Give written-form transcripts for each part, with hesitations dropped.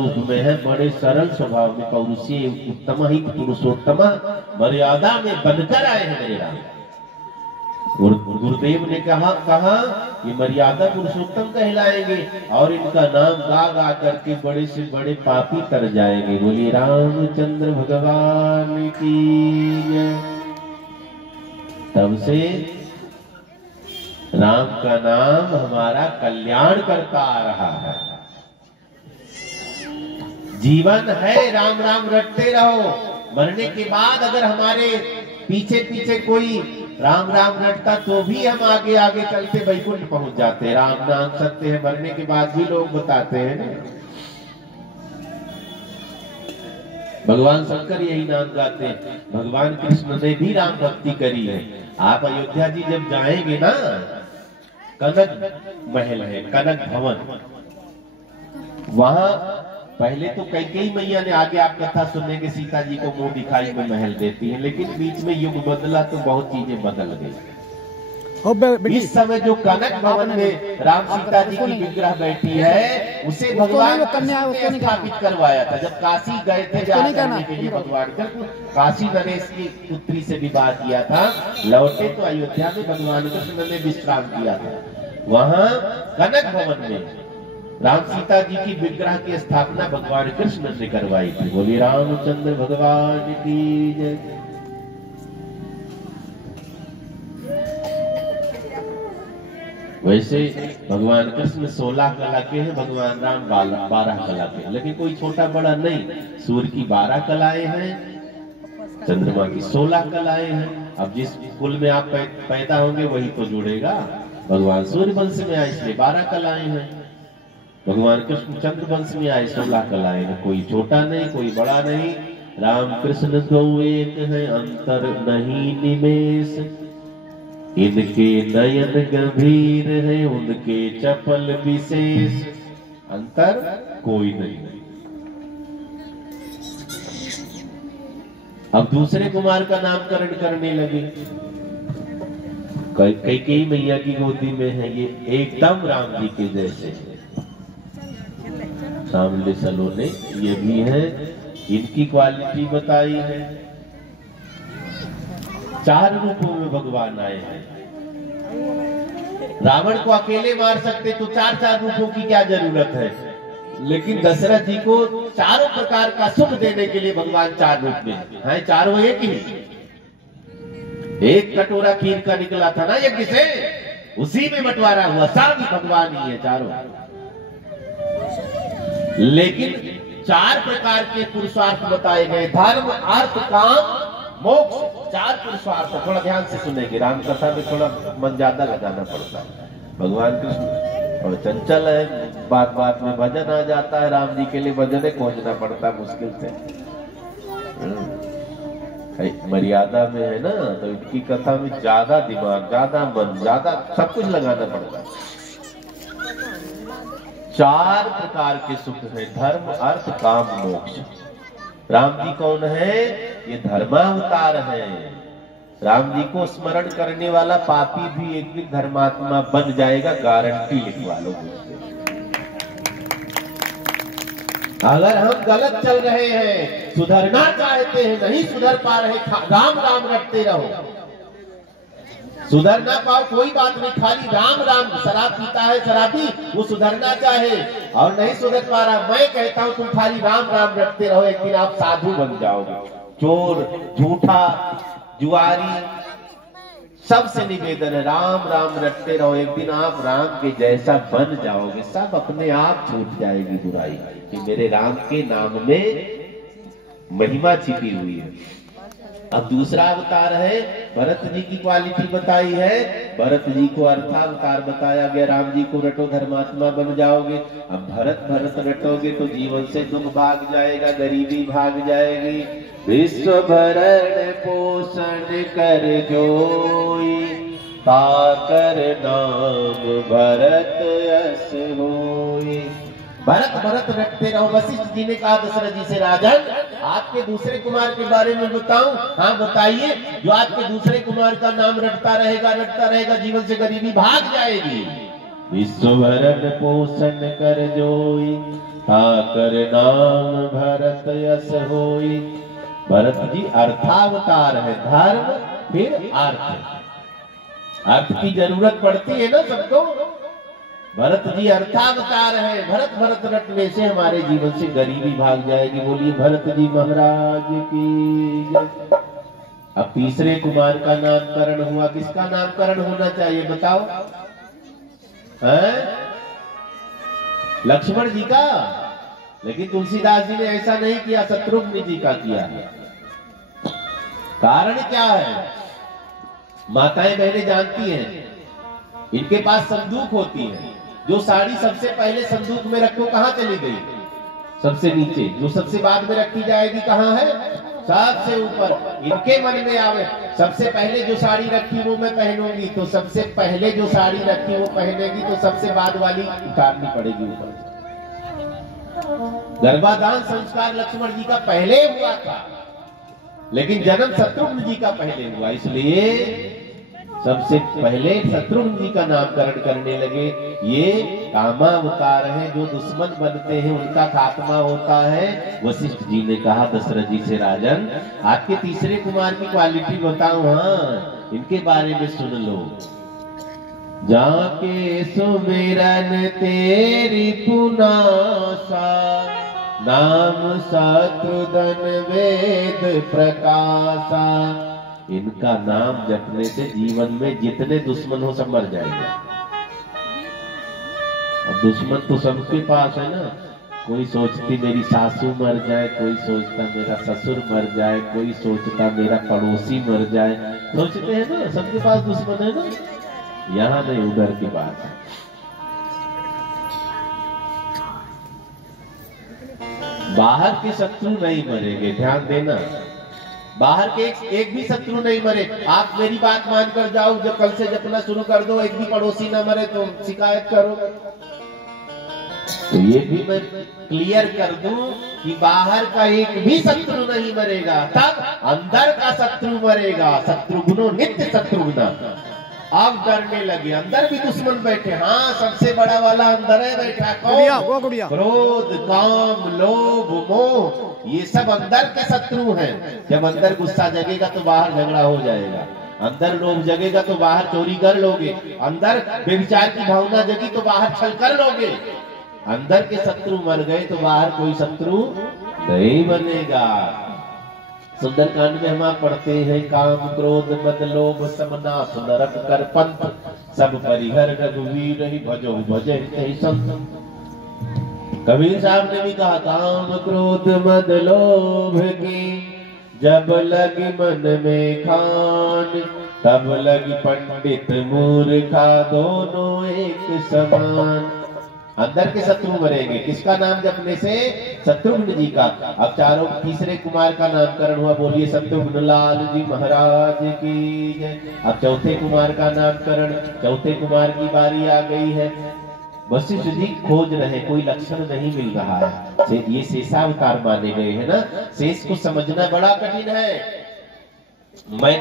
रूप में है, बड़े सरल स्वभाव में, पौरुषीय उत्तम ही पुरुषोत्तम मर्यादा में बनकर आए हैं मेरे राम। गुरुदेव ने कहा ये मर्यादा पुरुषोत्तम कहलाएंगे और इनका नाम गा गा करके बड़े से बड़े पापी तर जाएंगे। बोलिए रामचंद्र भगवान की जय। तब से राम का नाम हमारा कल्याण करता आ रहा है। जीवन है राम राम रटते रहो। मरने के बाद अगर हमारे पीछे पीछे कोई राम राम रटता तो भी हम आगे आगे चलते वैकुंठ पहुंच जाते। राम नाम सत्य है, मरने के बाद भी लोग बताते हैं ना। भगवान शंकर यही नाम गाते हैं। भगवान कृष्ण ने भी राम भक्ति करी है। आप अयोध्या जी जब जाएंगे ना, कनक महल है, कनक भवन, वहां पहले तो कैकेयी मैया ने आगे आप कथा सुनने के सीता जी को मुंह दिखाई में महल देती है, लेकिन बीच में युग बदला तो बहुत चीजें बदल गई। इस समय जो कनक भवन में राम सीता जी की विग्रह बैठी है, उसे भगवान ने स्थापित करवाया था। जब काशी गए थे जाने के लिए भगवान, काशी नरेश की पुत्री से विवाह किया था, लौटे तो अयोध्या में भगवान कृष्ण ने विश्राम किया था। वहाँ कनक भवन में राम सीता जी की विग्रह की स्थापना भगवान कृष्ण ने करवाई थी। बोलिए रामचंद्र भगवान की जय। वैसे भगवान कृष्ण 16 कला के हैं, भगवान राम 12 कला के हैं, लेकिन कोई छोटा बड़ा नहीं। सूर्य की 12 कलाएं हैं, चंद्रमा की 16 कलाएं हैं। अब जिस कुल में आप पैदा होंगे वही तो जुड़ेगा। भगवान सूर्य वंश में आए इसलिए 12 कलाएं हैं। भगवान कृष्ण चंद्र वंश में आए 16 कलाएं हैं। कोई छोटा नहीं, कोई बड़ा नहीं। राम कृष्ण दो एक है, अंतर नहीं निमेष। इनके नयन गंभीर है, उनके चपल विशेष। अंतर कोई नहीं। अब दूसरे कुमार का नामकरण करने लगे। कैकेयी मैया की गोदी में है, ये एकदम राम जी के जैसे है। सामले सलोने ये भी है, इनकी क्वालिटी बताई है। 4 रूपों में भगवान आए हैं। रावण को अकेले मार सकते तो 4 रूपों की क्या जरूरत है, लेकिन दशरथ जी को चारों प्रकार का सुख देने के लिए भगवान 4 रूप में हैं। चारों एक ही। एक कटोरा खीर का निकला था ना यज्ञ से, उसी में बंटवारा हुआ, सब भगवान ही है चारों। लेकिन 4 प्रकार के पुरुषार्थ बताए गए, धर्म अर्थ काम मोक्ष। 4 पुरुषार्थ। थोड़ा ध्यान से सुनेंगे, राम कथा में थोड़ा मन ज्यादा लगाना पड़ता है। भगवान कृष्ण और चंचल है, बात बात में भजन आ जाता है। राम जी के लिए भजन खोजना पड़ता है मुश्किल से। मर्यादा में है ना, तो इनकी कथा में ज्यादा दिमाग, ज्यादा मन, ज्यादा सब कुछ लगाना पड़ता है। 4 प्रकार के सुख है, धर्म अर्थ काम मोक्ष। राम जी कौन है? ये धर्मावतार है। राम जी को स्मरण करने वाला पापी भी एक दिन धर्मात्मा बन जाएगा, गारंटी लिखवा लो मुझसे। अगर हम गलत चल रहे हैं, सुधरना चाहते हैं, नहीं सुधर पा रहे, राम राम रटते रहो। सुधर ना पाओ कोई बात नहीं, खाली राम राम। शराब पीता है शराबी, वो सुधरना चाहे और नहीं सुधर पा रहा, मैं कहता हूँ तुम खाली राम राम रटते रहो, एक दिन आप साधु बन जाओगे। चोर, झूठा, जुआरी, सबसे निवेदन है राम राम रटते रहो, एक दिन आप राम के जैसा बन जाओगे। सब अपने आप छूट जाएगी बुराई, कि मेरे राम के नाम में महिमा छिपी हुई है। अब दूसरा अवतार है, भरत जी की क्वालिटी बताई है। भरत जी को अर्थावतार बताया गया। राम जी को रटो धर्मात्मा बन जाओगे। अब भरत रटोगे तो जीवन से दुख भाग जाएगा, गरीबी भाग जाएगी। विश्व भरण पोषण कर जोई, ताकर नाम भरत यश होई। भरत भरत रटते रहो। वशिष्ठ जी ने कहा दशरथ जी से, राजन आपके दूसरे कुमार के बारे में बताऊं? हाँ बताइए। जो आपके दूसरे कुमार का नाम रटता रहेगा, जीवन से गरीबी भाग जाएगी। विश्व भरण पोषण कर जोई, ठाकर नाम भरत यस होई। भरत जी अर्थावतार है, धर्म फिर अर्थ। अर्थ की जरूरत पड़ती है ना सबको। भरत जी अर्थावतार है। भरत भरत रटने से हमारे जीवन से गरीबी भाग जाएगी। बोलिए भरत जी महाराज की जय। अब तीसरे कुमार का नामकरण हुआ। किसका नामकरण होना चाहिए बताओ? है लक्ष्मण जी का। लेकिन तुलसीदास जी ने ऐसा नहीं किया, शत्रुघ्न जी का किया। कारण क्या है? माताएं बहनें जानती हैं, इनके पास संदूक होती है। जो साड़ी सबसे पहले संदूक में रखो कहां चली गई? सबसे नीचे। जो सबसे बाद में रखी जाएगी कहां है? सबसे ऊपर। इनके मन में आवे सबसे पहले जो साड़ी रखी वो मैं पहनूंगी, तो सबसे पहले जो साड़ी रखी वो पहनेगी, तो सबसे बाद वाली उतारनी पड़ेगी ऊपर। गर्भाधान संस्कार लक्ष्मण जी का पहले हुआ था, लेकिन जन्म शत्रुघ्न जी का पहले हुआ, इसलिए सबसे पहले शत्रुघ्न जी का नामकरण करने लगे। ये कामावतार है, जो दुश्मन बनते हैं उनका खात्मा होता है। वशिष्ठ जी ने कहा दशरथ जी से, राजन आपके तीसरे कुमार की क्वालिटी बताओ। हाँ, इनके बारे में सुन लो। जाके सुमिरन तेरी पुनासा, नाम शत्रुघ्न वेद प्रकाशा। इनका नाम जपने से जीवन में जितने दुश्मन हो सब मर जाएंगे। अब दुश्मन तो सबके पास है ना। कोई सोचती मेरी सासू मर जाए, कोई सोचता मेरा ससुर मर जाए, कोई सोचता मेरा पड़ोसी मर जाए। सोचते हैं ना, सबके पास दुश्मन है ना। यहाँ नहीं, उधर की बात है। बाहर के शत्रु नहीं मरेंगे, ध्यान देना। बाहर के एक भी शत्रु नहीं मरे। आप मेरी बात मानकर जाओ, जब कल से जपना शुरू कर दो, एक भी पड़ोसी ना मरे तो शिकायत करो। तो ये भी मैं क्लियर कर दूं कि बाहर का एक भी शत्रु नहीं मरेगा, तब अंदर का शत्रु मरेगा। शत्रुघ्नो नित्य शत्रुघ्न। अब डरने लगे, अंदर भी दुश्मन बैठे। हाँ, सबसे बड़ा वाला अंदर है बैठा। कौन? क्रोध, काम, लोभ, मोह, ये सब अंदर के शत्रु हैं। जब अंदर गुस्सा जगेगा तो बाहर झगड़ा हो जाएगा। अंदर लोभ जगेगा तो बाहर चोरी कर लोगे। अंदर व्यभिचार की भावना जगी तो बाहर छल कर लोगे। अंदर के शत्रु मर गए तो बाहर कोई शत्रु नहीं बनेगा। सुंदरकांड में हम आप पढ़ते हैं, काम क्रोध मद लोभ समनाथ नरक कर पंथ, सब परिहर रघुवीर ही भजो भजे संत। कबीर साहब ने भी कहा, काम क्रोध मद लोभ की जब लगी मन में खान, तब लगी पंडित मूर्खा दोनों एक समान। अंदर के शत्रु मरेंगे। किसका नाम जपने से? शत्रुघ्न जी का। अब चारों तीसरे कुमार का नामकरण हुआ। बोलिए शत्रुघ्न लाल जी महाराज की जय। अब चौथे कुमार का नामकरण, चौथे कुमार की बारी आ गई है। वशिष्ठ जी खोज रहे, कोई लक्षण नहीं मिल रहा है। ये शेषावतार माने गए है ना। शेष को समझना बड़ा कठिन है। मैं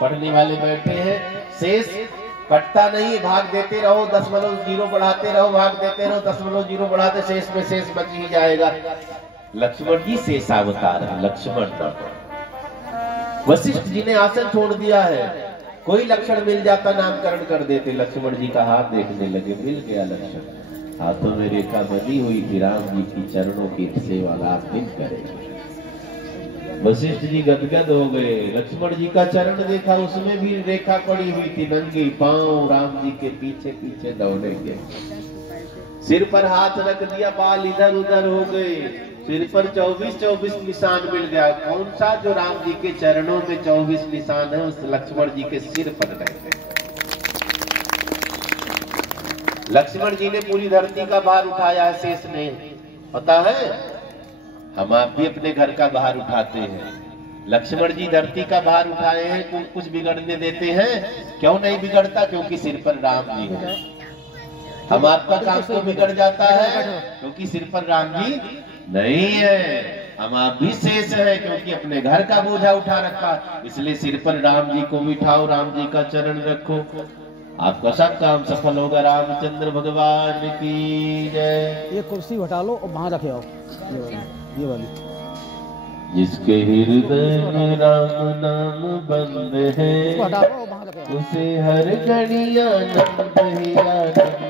पढ़ने वाले बैठे हैं, शेष कटता नहीं, भाग देते रहो, 0.0 बढ़ाते रहो, भाग देते रहो, 0.0 बढ़ाते, शेष में शेष बच ही जाएगा। लक्ष्मण जी शेषावतार है, लक्ष्मण। वशिष्ठ जी ने आसन छोड़ दिया है, कोई लक्षण मिल जाता नामकरण कर देते। लक्ष्मण जी का हाथ देखने लगे, मिल गया लक्षण। हाथों में रेखा बनी हुई थी, राम जी की चरणों की सेवा लाभ मिल करेगी। वशिष्ठ जी गदगद हो गए। लक्ष्मण जी का चरण देखा, उसमें भी रेखा पड़ी हुई थी, नंगी पांव राम जी के पीछे पीछे दौड़ेंगे। सिर पर हाथ रख दिया, बाल इधर उधर हो गए। सिर पर 24 निशान मिल गया। कौन सा? जो राम जी के चरणों में 24 निशान है, उस लक्ष्मण जी के सिर पर रहते। लक्ष्मण जी ने पूरी धरती का भार उठाया है, शेष ने। पता है, हम आप भी अपने घर का भार उठाते हैं। लक्ष्मण जी धरती का भार उठाए हैं, कुछ बिगड़ने देते हैं? क्यों नहीं बिगड़ता? क्योंकि सिर पर राम जी है। हम आपका काम तो बिगड़ जाता है क्योंकि सिर पर राम जी नहीं है। हम आप भी शेष है क्योंकि अपने घर का बोझा उठा रखा, इसलिए सिर पर राम जी को बिठाओ, राम जी का चरण रखो। आपका सब काम सफल होगा। रामचंद्र भगवान की जय। ये कुर्सी हटा लो और वहां रखे आओ, ये वाली। जिसके हृदय में राम नाम बंद है, हटा लो वहां रखे आओ। उसे हर घड़ी आनंद ही आनंद